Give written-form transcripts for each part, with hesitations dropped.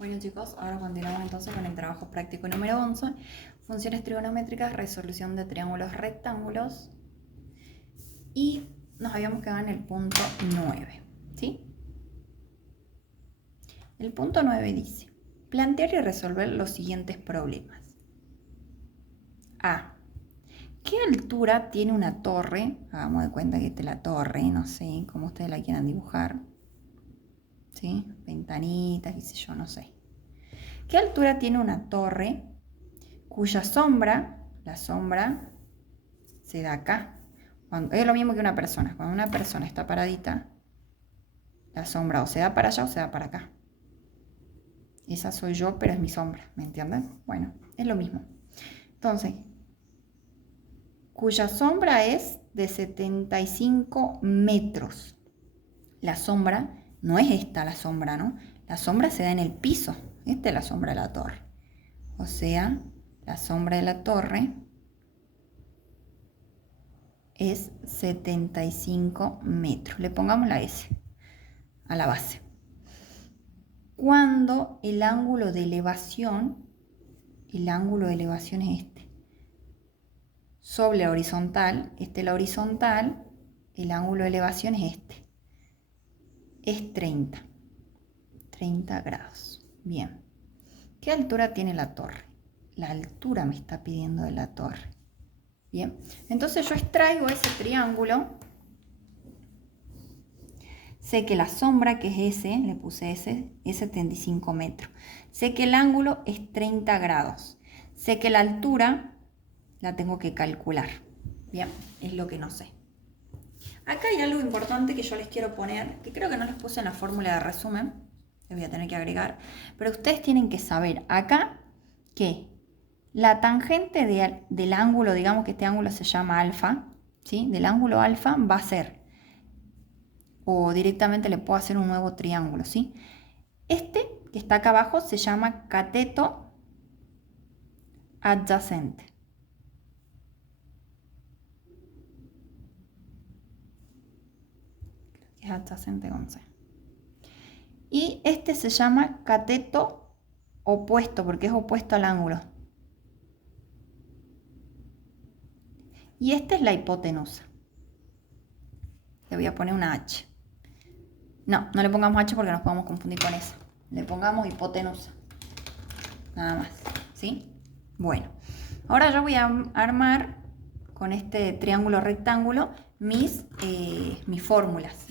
Bueno chicos, ahora continuamos entonces con el trabajo práctico número 11, funciones trigonométricas, resolución de triángulos rectángulos, y nos habíamos quedado en el punto 9, ¿sí? El punto 9 dice, plantear y resolver los siguientes problemas. A. ¿Qué altura tiene una torre? Hagamos de cuenta que esta es la torre, no sé, cómo ustedes la quieran dibujar, ¿sí? Ventanitas, qué sé yo, no sé. ¿Qué altura tiene una torre cuya sombra, la sombra, se da acá? Es lo mismo que una persona. Cuando una persona está paradita, la sombra o se da para allá o se da para acá. Esa soy yo, pero es mi sombra, ¿me entienden? Bueno, es lo mismo. Entonces, cuya sombra es de 75 metros. La sombra, no es esta la sombra, ¿no? La sombra se da en el piso. Esta es la sombra de la torre. O sea, la sombra de la torre es 75 metros. Le pongamos la S a la base. Cuando el ángulo de elevación es este. Sobre la horizontal, la horizontal, el ángulo de elevación es este. Es 30 grados. Bien. ¿Qué altura tiene la torre? La altura me está pidiendo de la torre. Bien. Entonces yo extraigo ese triángulo. Sé que la sombra, que es S, le puse S, es 75 metros. Sé que el ángulo es 30 grados. Sé que la altura la tengo que calcular. Bien, es lo que no sé. Acá hay algo importante que yo les quiero poner, que creo que no les puse en la fórmula de resumen. Les voy a tener que agregar. Pero ustedes tienen que saber acá que la tangente del ángulo, digamos que este ángulo se llama alfa, ¿sí? Del ángulo alfa va a ser, o directamente le puedo hacer un nuevo triángulo, ¿sí? Este que está acá abajo se llama cateto adyacente. Es adyacente con C. Y este se llama cateto opuesto, porque es opuesto al ángulo. Y esta es la hipotenusa. Le voy a poner una H. No le pongamos H porque nos podemos confundir con esa. Le pongamos hipotenusa. Nada más, ¿sí? Bueno, ahora yo voy a armar con este triángulo rectángulo mis fórmulas,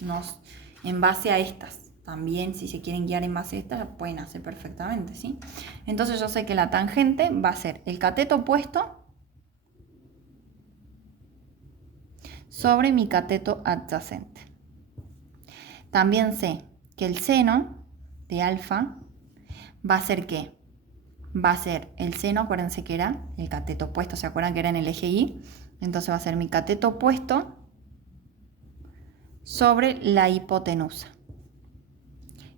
en base a estas. También, si se quieren guiar en base a estas, las pueden hacer perfectamente, ¿sí? Entonces yo sé que la tangente va a ser el cateto opuesto sobre mi cateto adyacente. También sé que el seno de alfa va a ser ¿qué? Va a ser el seno, acuérdense que era el cateto opuesto, ¿se acuerdan que era en el eje Y? Entonces va a ser mi cateto opuesto sobre la hipotenusa.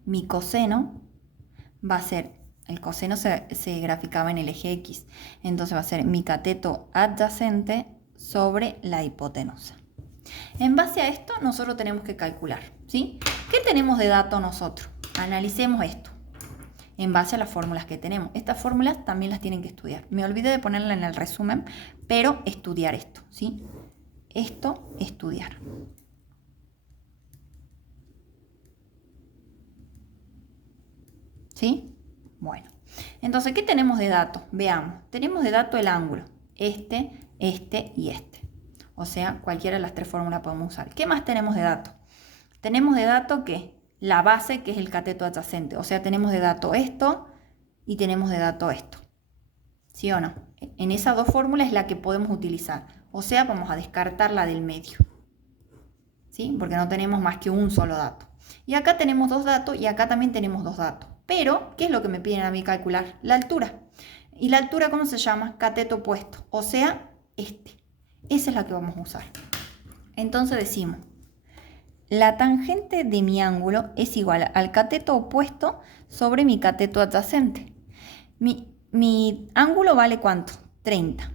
Mi coseno va a ser, el coseno se graficaba en el eje X, entonces va a ser mi cateto adyacente sobre la hipotenusa. En base a esto nosotros tenemos que calcular, ¿sí? ¿Qué tenemos de dato nosotros? Analicemos esto en base a las fórmulas que tenemos. Estas fórmulas también las tienen que estudiar. Me olvidé de ponerla en el resumen, pero estudiar esto, ¿sí? Esto, estudiar. ¿Sí? Bueno. Entonces, ¿qué tenemos de dato? Veamos. Tenemos de dato el ángulo. Este y este. O sea, cualquiera de las tres fórmulas podemos usar. ¿Qué más tenemos de dato? Tenemos de dato que la base, que es el cateto adyacente. O sea, tenemos de dato esto y tenemos de dato esto. ¿Sí o no? En esas dos fórmulas es la que podemos utilizar. O sea, vamos a descartar la del medio. ¿Sí? Porque no tenemos más que un solo dato. Y acá tenemos dos datos y acá también tenemos dos datos. Pero, ¿qué es lo que me piden a mí calcular? La altura. ¿Y la altura cómo se llama? Cateto opuesto. O sea, este. Esa es la que vamos a usar. Entonces decimos, la tangente de mi ángulo es igual al cateto opuesto sobre mi cateto adyacente. Mi ángulo vale ¿cuánto? 30.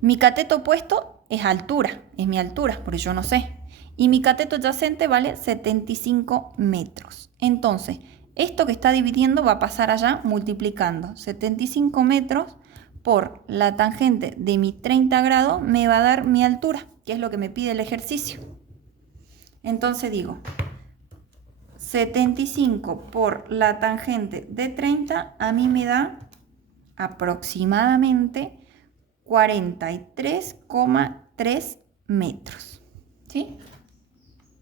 Mi cateto opuesto es altura, es mi altura, porque yo no sé. Y mi cateto adyacente vale 75 metros. Entonces, Esto que está dividiendo va a pasar allá multiplicando 75 metros por la tangente de mi 30 grados, me va a dar mi altura, que es lo que me pide el ejercicio. Entonces digo, 75 por la tangente de 30 a mí me da aproximadamente 43,3 metros. ¿Sí?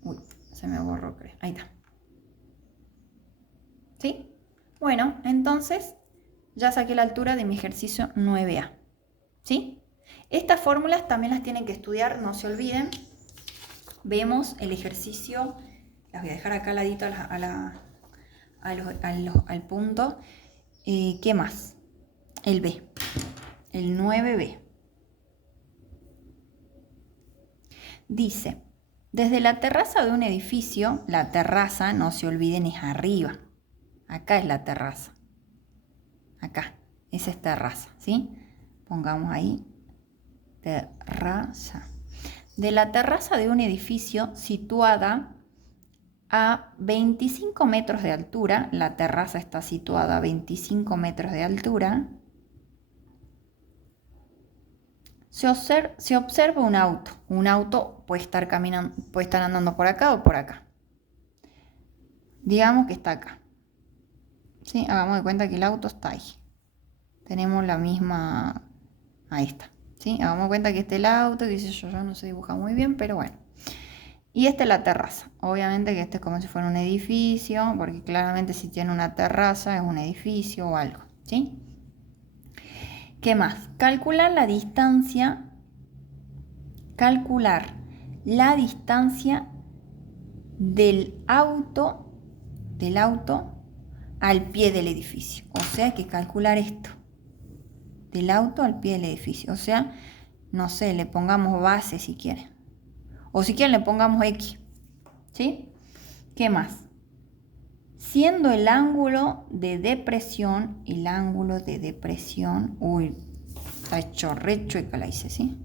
Uy, se me borró, creo. Ahí está. ¿Sí? Bueno, entonces ya saqué la altura de mi ejercicio 9A. ¿Sí? Estas fórmulas también las tienen que estudiar, no se olviden. Vemos el ejercicio, las voy a dejar acá al ladito al punto. ¿Qué más? El B, el 9B. Dice, desde la terraza de un edificio, la terraza, no se olviden, es arriba. Acá es la terraza. Acá, esa es terraza, ¿sí? Pongamos ahí, terraza. De la terraza de un edificio situada a 25 metros de altura, la terraza está situada a 25 metros de altura, se observa un auto. Un auto puede estar caminando, puede estar andando por acá o por acá. Digamos que está acá. ¿Sí? Hagamos de cuenta que el auto está ahí. Tenemos la misma... Ahí está. ¿Sí? Hagamos de cuenta que este es el auto, que dice yo no sé dibujar muy bien, pero bueno. Y esta es la terraza. Obviamente que este es como si fuera un edificio, porque claramente si tiene una terraza es un edificio o algo. ¿Sí? ¿Qué más? Calcular la distancia del auto al pie del edificio. O sea, hay que calcular esto. Del auto al pie del edificio. O sea, no sé, le pongamos base si quieren. O si quieren le pongamos X. ¿Sí? ¿Qué más? Siendo el ángulo de depresión, uy, está hecho re chueca la hice, ¿sí?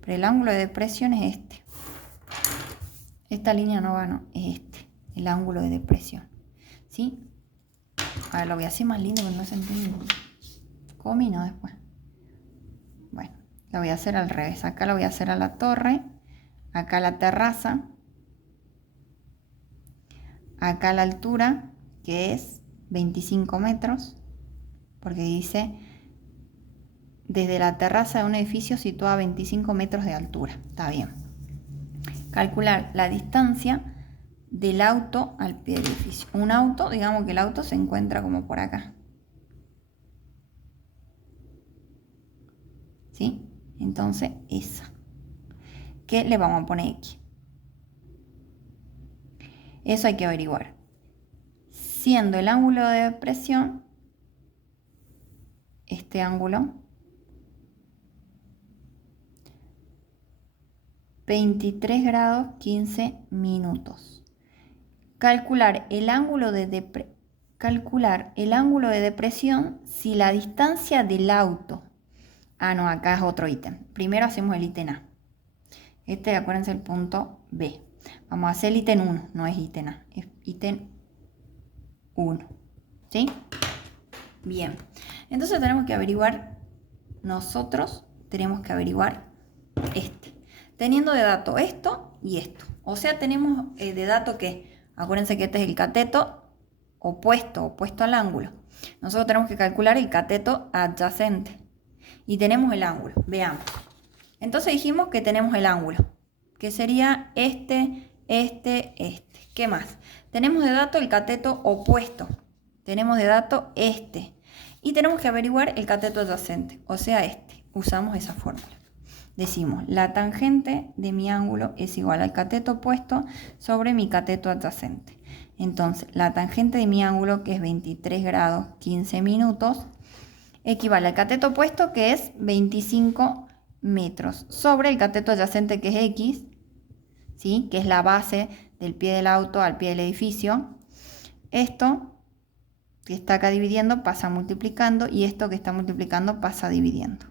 Pero el ángulo de depresión es este. Esta línea no va, no, es este, el ángulo de depresión, ¿sí? Ahora lo voy a hacer más lindo porque no se entiende. Comino después. Bueno, lo voy a hacer al revés. Acá lo voy a hacer a la torre, acá la terraza, acá la altura, que es 25 metros, porque dice desde la terraza de un edificio situado a 25 metros de altura. Está bien. Calcular la distancia del auto al pie del edificio. Un auto, digamos que el auto se encuentra como por acá. ¿Sí? Entonces, esa. ¿Qué le vamos a poner X? Eso hay que averiguar. Siendo el ángulo de depresión, este ángulo, 23 grados 15 minutos. Calcular el ángulo de depresión si la distancia del auto... Ah, no, acá es otro ítem. Primero hacemos el ítem A. Este, acuérdense, el punto B. Vamos a hacer el ítem 1, no es ítem A, es ítem 1. ¿Sí? Bien. Entonces nosotros tenemos que averiguar este. Teniendo de dato esto y esto. O sea, tenemos de dato que, acuérdense que este es el cateto opuesto al ángulo. Nosotros tenemos que calcular el cateto adyacente. Y tenemos el ángulo. Veamos. Entonces dijimos que tenemos el ángulo, que sería este. ¿Qué más? Tenemos de dato el cateto opuesto. Tenemos de dato este. Y tenemos que averiguar el cateto adyacente, o sea, este. Usamos esa fórmula. Decimos, la tangente de mi ángulo es igual al cateto opuesto sobre mi cateto adyacente. Entonces, la tangente de mi ángulo, que es 23 grados 15 minutos, equivale al cateto opuesto, que es 25 metros, sobre el cateto adyacente, que es X, ¿sí? Que es la base del pie del auto al pie del edificio. Esto que está acá dividiendo pasa multiplicando, y esto que está multiplicando pasa dividiendo.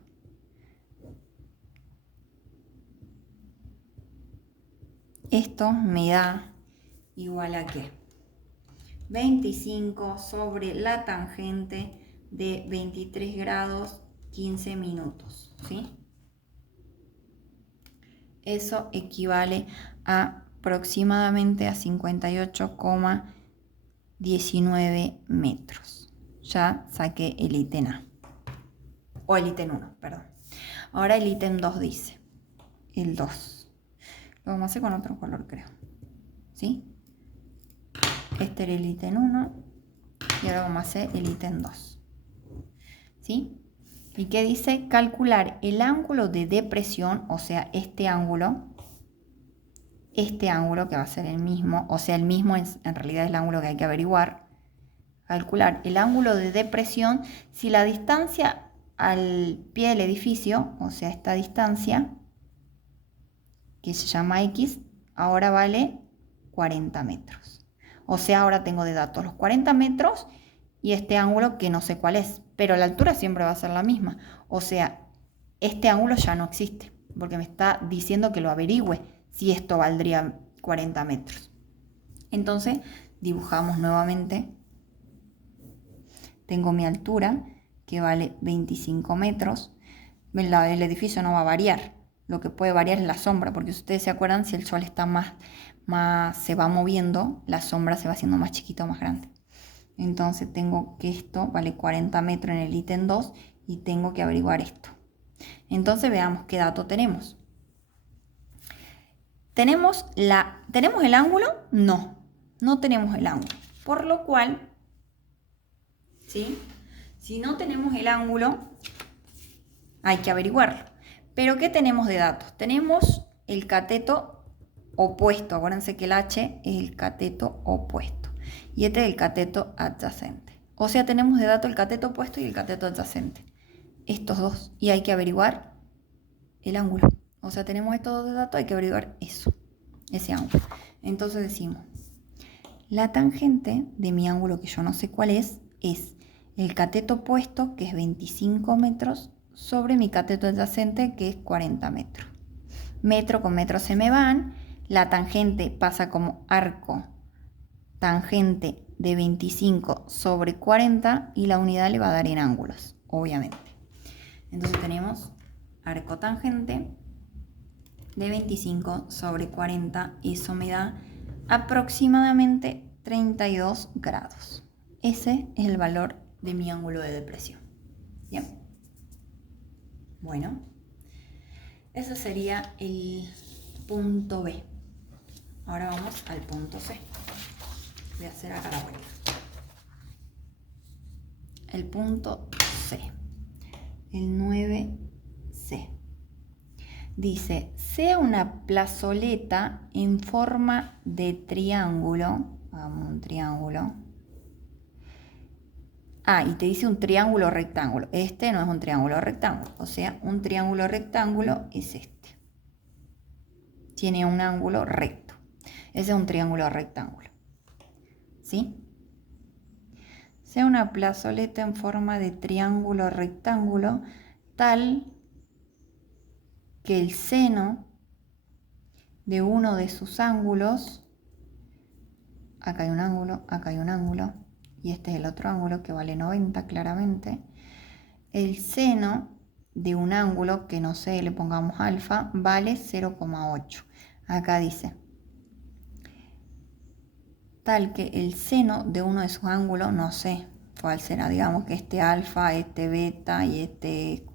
Esto me da igual a ¿qué? 25 sobre la tangente de 23 grados 15 minutos, ¿sí? Eso equivale a aproximadamente a 58,19 metros. Ya saqué el ítem A, o el ítem 1, perdón. Ahora el ítem 2 dice, el 2. Lo vamos a hacer con otro color, creo. ¿Sí? Este era el ítem 1 y ahora vamos a hacer el ítem 2. ¿Sí? ¿Y qué dice? Calcular el ángulo de depresión, o sea, este ángulo que va a ser el mismo, o sea, el mismo en realidad es el ángulo que hay que averiguar. Calcular el ángulo de depresión si la distancia al pie del edificio, o sea, esta distancia, que se llama X, ahora vale 40 metros. O sea, ahora tengo de datos los 40 metros y este ángulo que no sé cuál es, pero la altura siempre va a ser la misma. O sea, este ángulo ya no existe, porque me está diciendo que lo averigüe si esto valdría 40 metros. Entonces, dibujamos nuevamente. Tengo mi altura, que vale 25 metros. El edificio no va a variar. Lo que puede variar es la sombra, porque si ustedes se acuerdan, si el sol está más se va moviendo, la sombra se va haciendo más chiquita o más grande. Entonces tengo que esto vale 40 metros en el ítem 2 y tengo que averiguar esto. Entonces veamos qué dato tenemos. ¿Tenemos el ángulo? No, no tenemos el ángulo. Por lo cual, ¿sí? Si no tenemos el ángulo, hay que averiguarlo. Pero ¿qué tenemos de datos? Tenemos el cateto opuesto. Acuérdense que el H es el cateto opuesto. Y este es el cateto adyacente. O sea, tenemos de datos el cateto opuesto y el cateto adyacente. Estos dos. Y hay que averiguar el ángulo. O sea, tenemos estos dos de datos, hay que averiguar eso. Ese ángulo. Entonces decimos, la tangente de mi ángulo, que yo no sé cuál es el cateto opuesto, que es 25 metros, sobre mi cateto adyacente, que es 40 metros. Metro con metro se me van. La tangente pasa como arco tangente de 25 sobre 40 y la unidad le va a dar en ángulos, obviamente. Entonces tenemos arco tangente de 25 sobre 40. Eso me da aproximadamente 32 grados. Ese es el valor de mi ángulo de depresión. Bien. Bueno, eso sería el punto B. Ahora vamos al punto C. Voy a hacer acá la vuelta. El punto C. El 9C. Dice, sea una plazoleta en forma de triángulo. Hagamos un triángulo. Y te dice un triángulo rectángulo. Este no es un triángulo rectángulo. O sea, un triángulo rectángulo es este. Tiene un ángulo recto. Ese es un triángulo rectángulo. ¿Sí? Sea una plazoleta en forma de triángulo rectángulo tal que el seno de uno de sus ángulos, acá hay un ángulo, acá hay un ángulo, y este es el otro ángulo que vale 90 claramente, el seno de un ángulo que no sé, le pongamos alfa, vale 0,8. Acá dice, tal que el seno de uno de sus ángulos, no sé cuál será, digamos que este alfa, este beta y este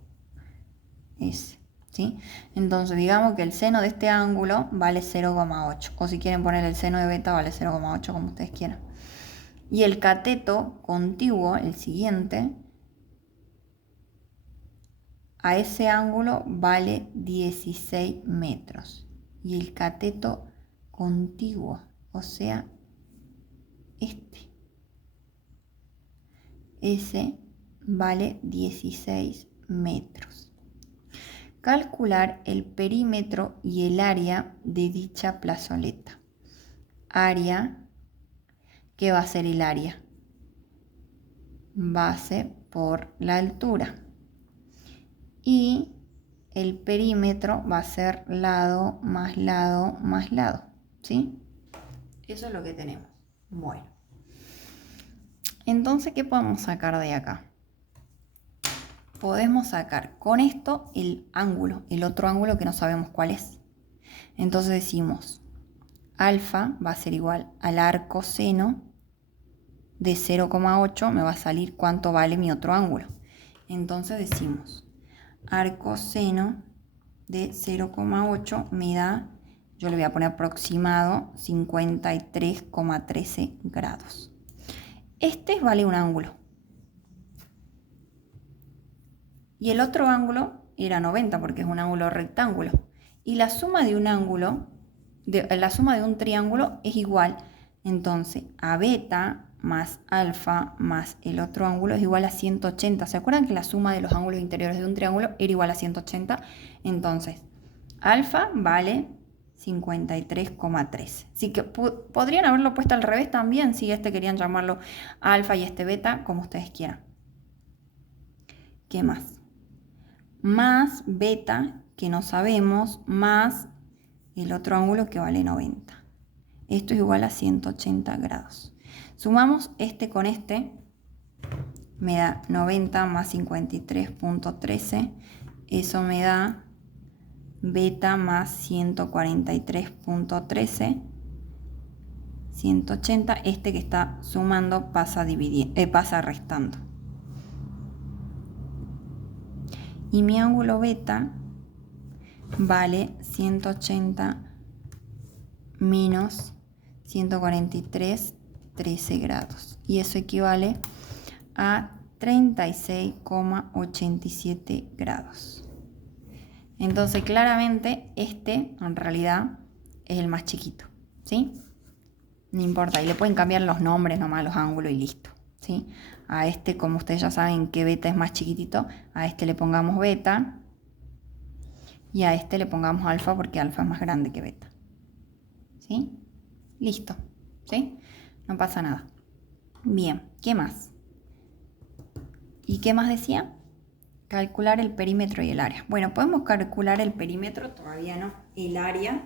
es, ¿sí? Entonces digamos que el seno de este ángulo vale 0,8, o si quieren poner el seno de beta vale 0,8, como ustedes quieran. Y el cateto contiguo, el siguiente, a ese ángulo vale 16 metros. Y el cateto contiguo, o sea, ese vale 16 metros. Calcular el perímetro y el área de dicha plazoleta. Área, ¿qué va a ser el área? Base por la altura. Y el perímetro va a ser lado más lado más lado, ¿sí? Eso es lo que tenemos. Bueno, Entonces, ¿qué podemos sacar de acá? Podemos sacar con esto el ángulo, el otro ángulo que no sabemos cuál es. Entonces decimos, alfa va a ser igual al arcoseno de 0,8, me va a salir cuánto vale mi otro ángulo. Entonces decimos, arcoseno de 0,8 me da, yo le voy a poner aproximado, 53,13 grados. Este vale un ángulo. Y el otro ángulo era 90 porque es un ángulo rectángulo. Y la suma de un ángulo, la suma de un triángulo es igual. Entonces, a beta más alfa más el otro ángulo es igual a 180. ¿Se acuerdan que la suma de los ángulos interiores de un triángulo era igual a 180? Entonces, alfa vale 53,3. Así que podrían haberlo puesto al revés también, si este querían llamarlo alfa y este beta, como ustedes quieran. ¿Qué más? Más beta, que no sabemos, más el otro ángulo que vale 90. Esto es igual a 180 grados. Sumamos este con este, me da 90 más 53,13. Eso me da beta más 143,13. 180, este que está sumando pasa restando. Y mi ángulo beta vale 180 menos 143,13 grados. Y eso equivale a 36,87 grados. Entonces, claramente, este en realidad es el más chiquito, ¿sí? No importa, y le pueden cambiar los nombres nomás, los ángulos y listo, ¿sí? A este, como ustedes ya saben que beta es más chiquitito, a este le pongamos beta y a este le pongamos alfa porque alfa es más grande que beta, ¿sí? Listo, ¿sí? No pasa nada. Bien, ¿qué más? ¿Y qué más decía? Calcular el perímetro y el área. Bueno, podemos calcular el perímetro, todavía no, el área.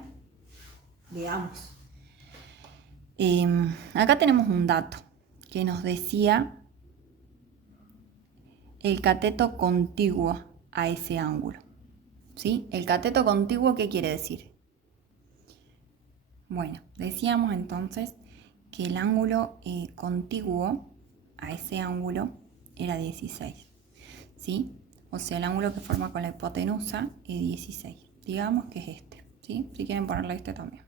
Veamos. Acá tenemos un dato que nos decía el cateto contiguo a ese ángulo, ¿sí? El cateto contiguo, ¿qué quiere decir? Bueno, decíamos entonces que el ángulo contiguo a ese ángulo era 16, ¿sí? O sea, el ángulo que forma con la hipotenusa es 16. Digamos que es este, ¿sí? Si quieren ponerle este también.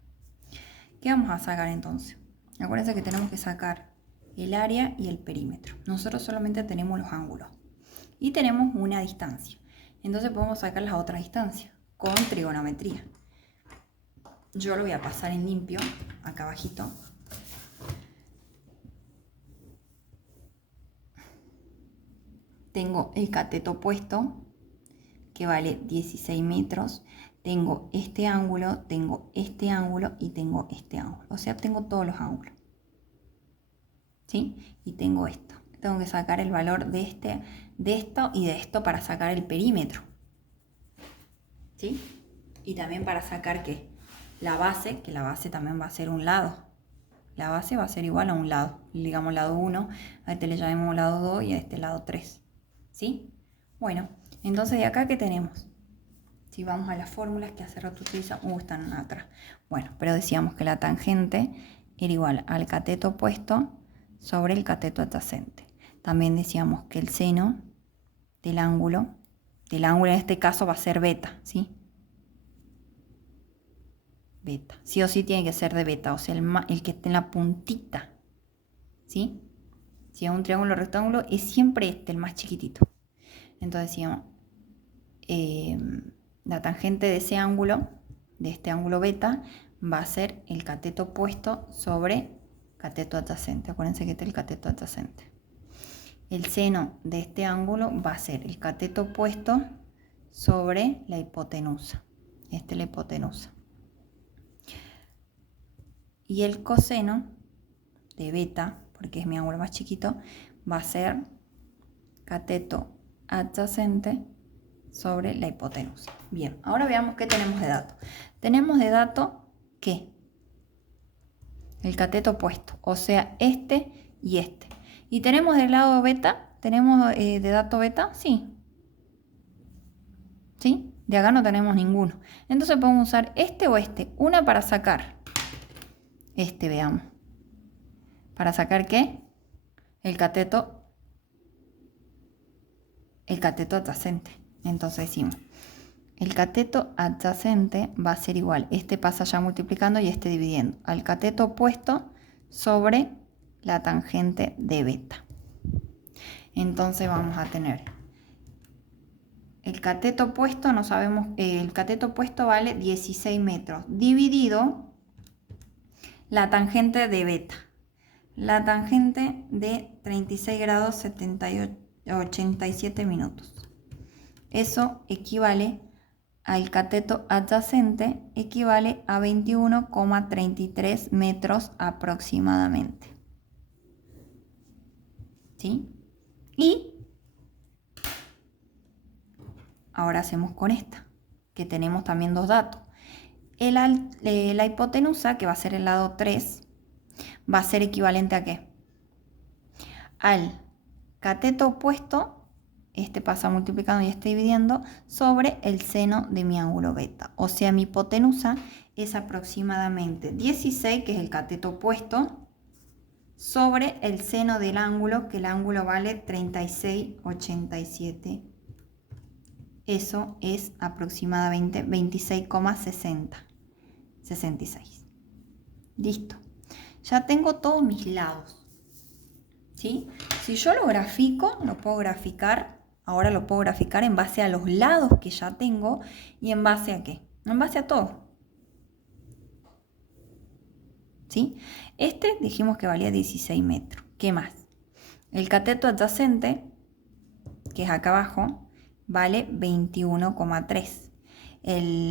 ¿Qué vamos a sacar entonces? Acuérdense que tenemos que sacar el área y el perímetro. Nosotros solamente tenemos los ángulos. Y tenemos una distancia. Entonces podemos sacar las otras distancias con trigonometría. Yo lo voy a pasar en limpio, acá abajito. Tengo el cateto opuesto, que vale 16 metros. Tengo este ángulo y tengo este ángulo. O sea, tengo todos los ángulos, ¿sí? Y tengo esto. Tengo que sacar el valor de esto y de esto para sacar el perímetro, ¿sí? Y también para sacar que la base también va a ser un lado. La base va a ser igual a un lado. Digamos lado 1, a este le llamamos lado 2 y a este lado 3, ¿sí? Bueno, entonces de acá, ¿qué tenemos? Si vamos a las fórmulas que hace rato utilizamos, están atrás. Bueno, pero decíamos que la tangente era igual al cateto opuesto sobre el cateto adyacente. También decíamos que el seno del ángulo en este caso va a ser beta, ¿sí? Beta. Sí o sí tiene que ser de beta, o sea, el que esté en la puntita, ¿sí? Si es un triángulo rectángulo, es siempre este, el más chiquitito. Entonces decíamos, la tangente de ese ángulo, de este ángulo beta, va a ser el cateto opuesto sobre cateto adyacente. Acuérdense que este es el cateto adyacente. El seno de este ángulo va a ser el cateto opuesto sobre la hipotenusa. Esta es la hipotenusa. Y el coseno de beta, porque es mi ángulo más chiquito, va a ser cateto adyacente sobre la hipotenusa. Bien, ahora veamos qué tenemos de dato. Tenemos de dato que el cateto opuesto, o sea, este y este. ¿Y tenemos del lado beta? ¿Tenemos de dato beta? Sí. ¿Sí? De acá no tenemos ninguno. Entonces podemos usar este o este. Una para sacar. Este, veamos. ¿Para sacar qué? El cateto adyacente. Entonces decimos, el cateto adyacente va a ser igual. Este pasa ya multiplicando y este dividiendo. Al cateto opuesto sobre la tangente de beta. Entonces vamos a tener el cateto opuesto, no sabemos, el cateto opuesto vale 16 metros, dividido la tangente de beta. La tangente de 36 grados 87 minutos. Eso equivale al cateto adyacente, equivale a 21,33 metros aproximadamente. ¿Sí? Y ahora hacemos con esta, que tenemos también dos datos. La hipotenusa, que va a ser el lado 3, va a ser equivalente a ¿qué? Al cateto opuesto, este pasa multiplicando y este dividiendo, sobre el seno de mi ángulo beta. O sea, mi hipotenusa es aproximadamente 16, que es el cateto opuesto, sobre el seno del ángulo, que el ángulo vale 36,87. Eso es aproximadamente 26,66. Listo. Ya tengo todos mis lados. ¿Sí? Si yo lo grafico, lo puedo graficar. Ahora lo puedo graficar en base a los lados que ya tengo. ¿Y en base a qué? En base a todo. ¿Sí? Este dijimos que valía 16 metros. ¿Qué más? El cateto adyacente, que es acá abajo, vale 21,3.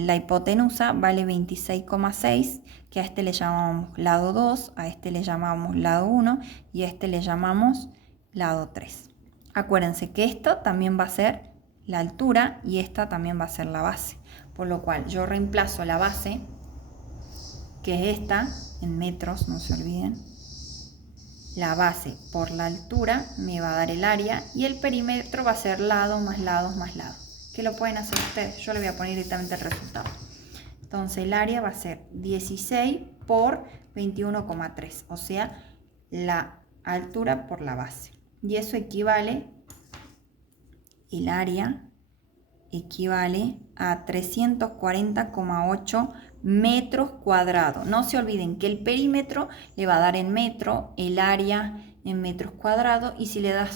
La hipotenusa vale 26,6, que a este le llamamos lado 2, a este le llamamos lado 1 y a este le llamamos lado 3. Acuérdense que esto también va a ser la altura y esta también va a ser la base. Por lo cual yo reemplazo la base, que es esta, en metros, no se olviden. La base por la altura me va a dar el área y el perímetro va a ser lado más lados más lados. ¿Qué lo pueden hacer ustedes? Yo le voy a poner directamente el resultado. Entonces el área va a ser 16 por 21,3, o sea, la altura por la base. Y eso equivale, el área equivale a 340,8 metros cuadrados. No se olviden que el perímetro le va a dar en metro, el área en metros cuadrados, y si le da,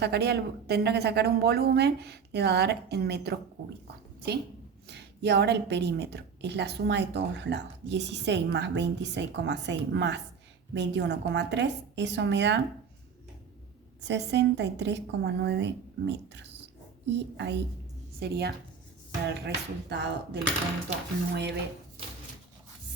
tendrá que sacar un volumen, le va a dar en metros cúbicos, ¿sí? Y ahora el perímetro es la suma de todos los lados. 16 más 26,6 más 21,3, eso me da 63,9 metros. Y ahí sería el resultado del punto 9.